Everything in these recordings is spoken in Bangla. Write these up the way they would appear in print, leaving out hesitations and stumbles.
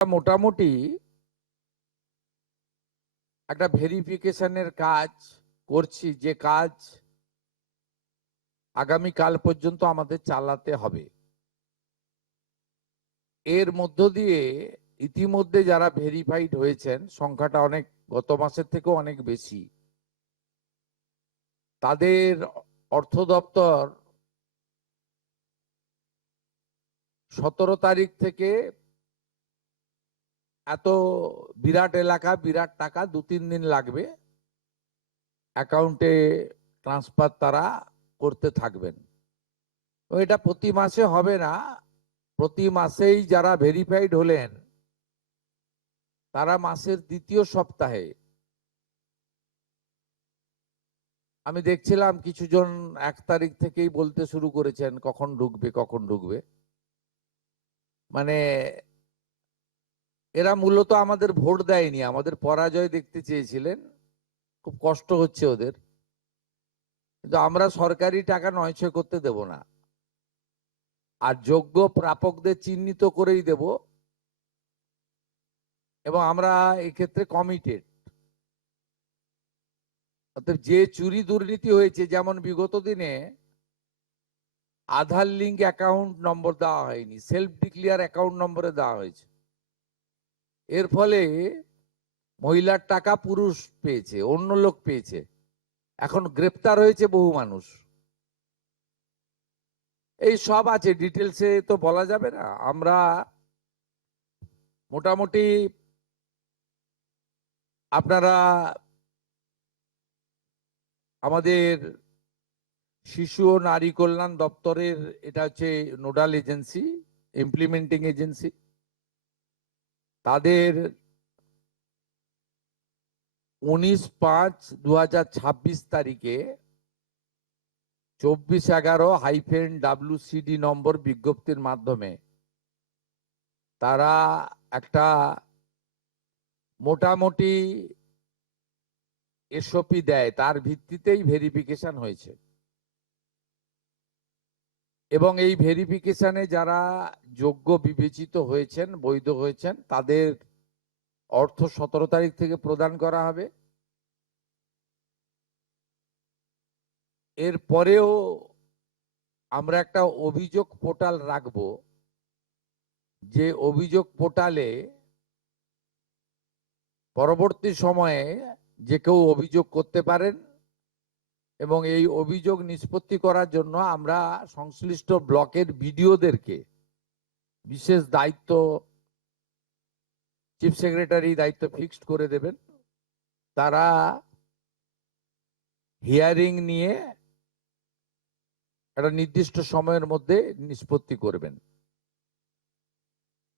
মোটামুটি একটা ভেরিফিকেশনের কাজ করছি, যে কাজ আগামী কাল পর্যন্ত আমাদের চালাতে হবে। এর মধ্য দিয়ে ইতিমধ্যে যারা ভেরিফাইড হয়েছেন, সংখ্যাটা অনেক গত মাসের থেকেও অনেক বেশি, তাদের অর্থ দপ্তর 17 তারিখ থেকে এত বিরাট এলাকা, বিরাট টাকা, 2-3 দিন লাগবে অ্যাকাউন্টে ট্রান্সফার তারা করতে থাকবেন। এটা প্রতি মাসে হবে না, প্রতি মাসেই যারা ভেরিফাইড হলেন তারা মাসের দ্বিতীয় সপ্তাহে, আমি দেখছিলাম কিছুজন 1 তারিখ থেকেই বলতে শুরু করেছেন কখন ঢুকবে কখন ঢুকবে। মানে এরা মূলত আমাদের ভোট দেয়নি, আমাদের পরাজয় দেখতে চেয়েছিলেন, খুব কষ্ট হচ্ছে ওদের। কিন্তু আমরা সরকারি টাকা নয়ছয় করতে দেব না, আর যোগ্য প্রাপকদের চিহ্নিত করেই দেব, এবং আমরা এক্ষেত্রে কমিটেড। অর্থাৎ যে চুরি দুর্নীতি হয়েছে, যেমন বিগত দিনে আধার লিঙ্ক অ্যাকাউন্ট নম্বর দেওয়া হয়নি, সেলফ ডিক্লিয়ার অ্যাকাউন্ট নম্বরে দেওয়া হয়েছে, এর ফলে মহিলার টাকা পুরুষ পেয়েছে, অন্য লোক পেয়েছে, এখন গ্রেপ্তার হয়েছে বহু মানুষ। এই সব আছে, ডিটেলসে তো বলা যাবে না। আমরা মোটামুটি, আপনারা আমাদের শিশু ও নারী কল্যাণ দপ্তরের, এটা হচ্ছে নোডাল এজেন্সি, ইমপ্লিমেন্টিং এজেন্সি, তাদের 19/5/2026 তারিখে 2411-WCD নম্বর বিজ্ঞপ্তির মাধ্যমে তারা একটা মোটামুটি এসওপি দেয়, তার ভিত্তিতেই ভেরিফিকেশন হয়েছে। এবং এই ভেরিফিকেশনে যারা যোগ্য বিবেচিত হয়েছেন, বৈধ হয়েছেন, তাদের অর্থ 17 তারিখ থেকে প্রদান করা হবে। এরপরেও আমরা একটা অভিযোগ পোর্টাল রাখবো, যে অভিযোগ পোর্টালে পরবর্তী সময়ে যে কেউ অভিযোগ করতে পারেন, এবং এই অভিযোগ নিষ্পত্তি করার জন্য আমরা সংশ্লিষ্ট ব্লকের বিডিওদেরকে বিশেষ দায়িত্ব, চিফ সেক্রেটারি দায়িত্ব ফিক্সড করে দেবেন। তারা হিয়ারিং নিয়ে একটা নির্দিষ্ট সময়ের মধ্যে নিষ্পত্তি করবেন।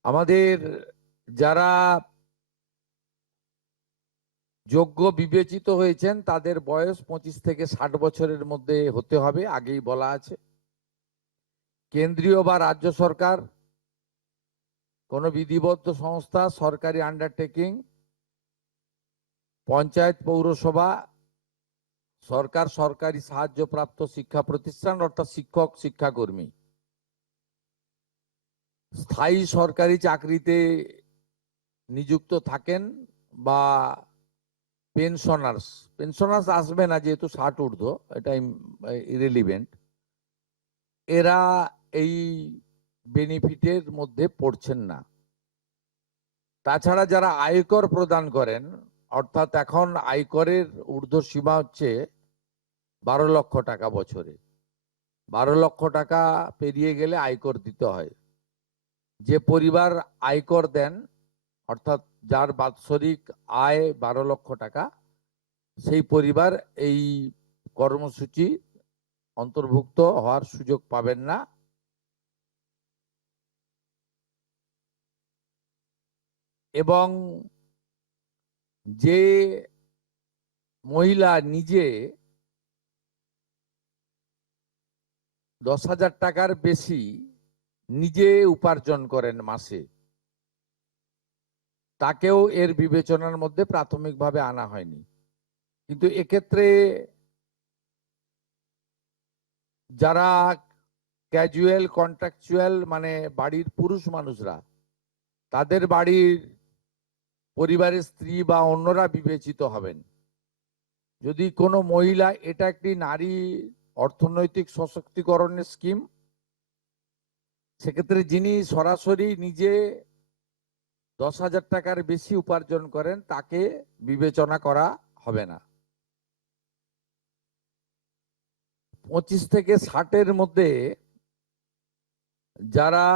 আমাদের যারা যোগ্য বিবেচিত হয়েছেন তাদের বয়স 25 থেকে 60 বছরের মধ্যে হতে হবে, আগেই বলা আছে। কেন্দ্রীয় বা রাজ্য সরকার, কোনো বিধিবদ্ধ সংস্থা, সরকারি আন্ডারটেকিং, পঞ্চায়েত, পৌরসভা, সরকার, সরকারি সাহায্যপ্রাপ্ত শিক্ষা প্রতিষ্ঠান অর্থাৎ শিক্ষক, শিক্ষাকর্মী, স্থায়ী সরকারি চাকরিতে নিযুক্ত থাকেন, বা পেনশনার্স, পেনশনার্স আসবে না যেহেতু 60 ঊর্ধ্ব, এটা ইরেলিভেন্ট, এরা এই বেনিফিটের মধ্যে পড়ছেন না। তাছাড়া যারা আয়কর প্রদান করেন, অর্থাৎ এখন আয়করের ঊর্ধ্ব সীমা হচ্ছে 12 লক্ষ টাকা বছরে, 12 লক্ষ টাকা পেরিয়ে গেলে আয়কর দিতে হয়। যে পরিবার আয়কর দেন, অর্থাৎ যার বাৎসরিক আয় 12 লক্ষ টাকা, সেই পরিবার এই কর্মসূচি অন্তর্ভুক্ত হওয়ার সুযোগ পাবেন না। এবং যে মহিলা নিজে 10,000 টাকার বেশি নিজে উপার্জন করেন মাসে, তাকেও এর বিবেচনার মধ্যে প্রাথমিকভাবে আনা হয়নি। কিন্তু এক্ষেত্রে যারা ক্যাজুয়াল, কন্ট্রাকচুয়াল, মানে বাড়ির পুরুষ মানুষরা, তাদের বাড়ির পরিবারের স্ত্রী বা অন্যরা বিবেচিত হবেন। যদি কোনো মহিলা, এটা একটি নারী অর্থনৈতিক সশক্তিকরণের স্কিম, সেক্ষেত্রে যিনি সরাসরি নিজে 10,000 টাকার বেশি উপার্জন করেন তাকে বিবেচনা করা হবে না। 25 থেকে 60-এর মধ্যে যারা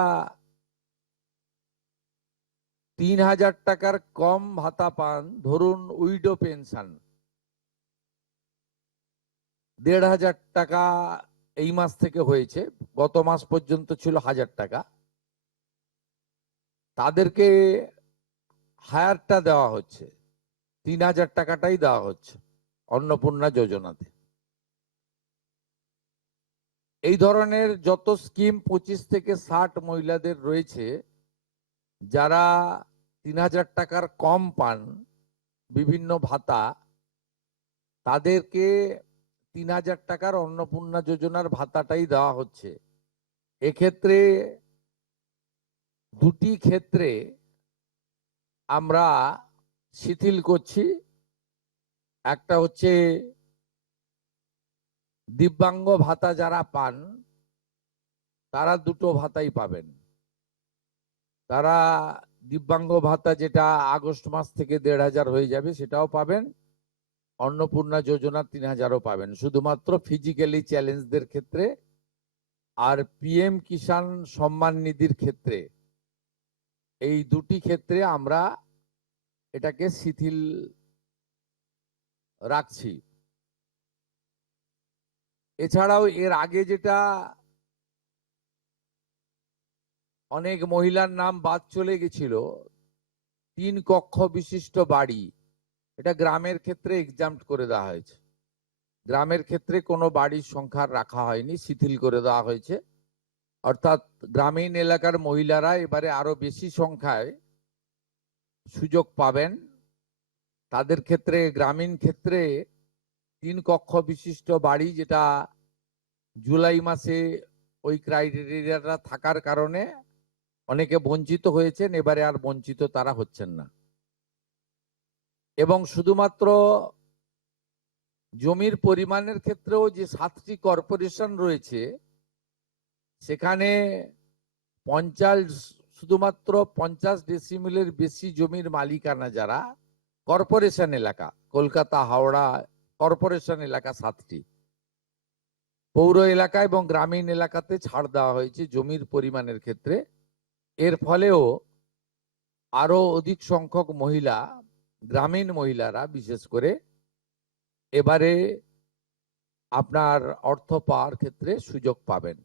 3,000 টাকার কম ভাতা পান, ধরুন উইডো পেনশন 1,500 টাকা এই মাস থেকে হয়েছে, গত মাস পর্যন্ত ছিল 1,000 টাকা, তাদেরকে হায়ারটা দেওয়া হচ্ছে, 3,000 টাকাটাই দেওয়া হচ্ছে অন্নপূর্ণা যোজনাতে। এই ধরনের যত স্কিম 25 থেকে 60 মহিলাদের রয়েছে, যারা 3,000 টাকার কম পান বিভিন্ন ভাতা, তাদেরকে 3,000 টাকার অন্নপূর্ণা যোজনার ভাতাটাই দেওয়া হচ্ছে। এক্ষেত্রে দুটি ক্ষেত্রে আমরা শিথিল করছি। একটা হচ্ছে দিব্যাঙ্গ ভাতা যারা পান তারা দুটো ভাতাই পাবেন। তারা দিব্যাঙ্গ ভাতা যেটা আগস্ট মাস থেকে 1,500 হয়ে যাবে সেটাও পাবেন, অন্নপূর্ণা যোজনা 3,000ও পাবেন, শুধুমাত্র ফিজিক্যালি চ্যালেঞ্জদের ক্ষেত্রে। আর পিএম কিষাণ সম্মান নিধির ক্ষেত্রে, এই দুটি ক্ষেত্রে আমরা এটাকে শিথিল রাখছি। এছাড়াও এর আগে যেটা অনেক মহিলার নাম বাদ চলে গেছিল, 3 কক্ষ বিশিষ্ট বাড়ি, এটা গ্রামের ক্ষেত্রে এক্সাম্পট করে দেওয়া হয়েছে। গ্রামের ক্ষেত্রে কোনো বাড়ির সংখ্যা রাখা হয়নি, শিথিল করে দেওয়া হয়েছে। অর্থাৎ গ্রামীণ এলাকার মহিলারা এবারে আরো বেশি সংখ্যায় সুযোগ পাবেন। তাদের ক্ষেত্রে, গ্রামীণ ক্ষেত্রে 3 কক্ষ বিশিষ্ট বাড়ি, যেটা জুলাই মাসে ওই ক্রাইটেরিয়াটা থাকার কারণে অনেকে বঞ্চিত হয়েছেন, এবারে আর বঞ্চিত তারা হচ্ছেন না। এবং শুধুমাত্র জমির পরিমাণের ক্ষেত্রেও যে 7টি কর্পোরেশন রয়েছে, সেখানে শুধুমাত্র 50 ডেসিমেলের বেশি জমির মালিকানা যারা কর্পোরেশন এলাকা, কলকাতা হাওড়া কর্পোরেশন এলাকা 7টি, পৌর এলাকা এবং গ্রামীণ এলাকাতে ছাড় দেওয়া হয়েছে জমির পরিমাণের ক্ষেত্রে। এর ফলেও আরো অধিক সংখ্যক মহিলা, গ্রামীণ মহিলারা বিশেষ করে, এবারে আপনার অর্থ পাওয়ার ক্ষেত্রে সুযোগ পাবেন।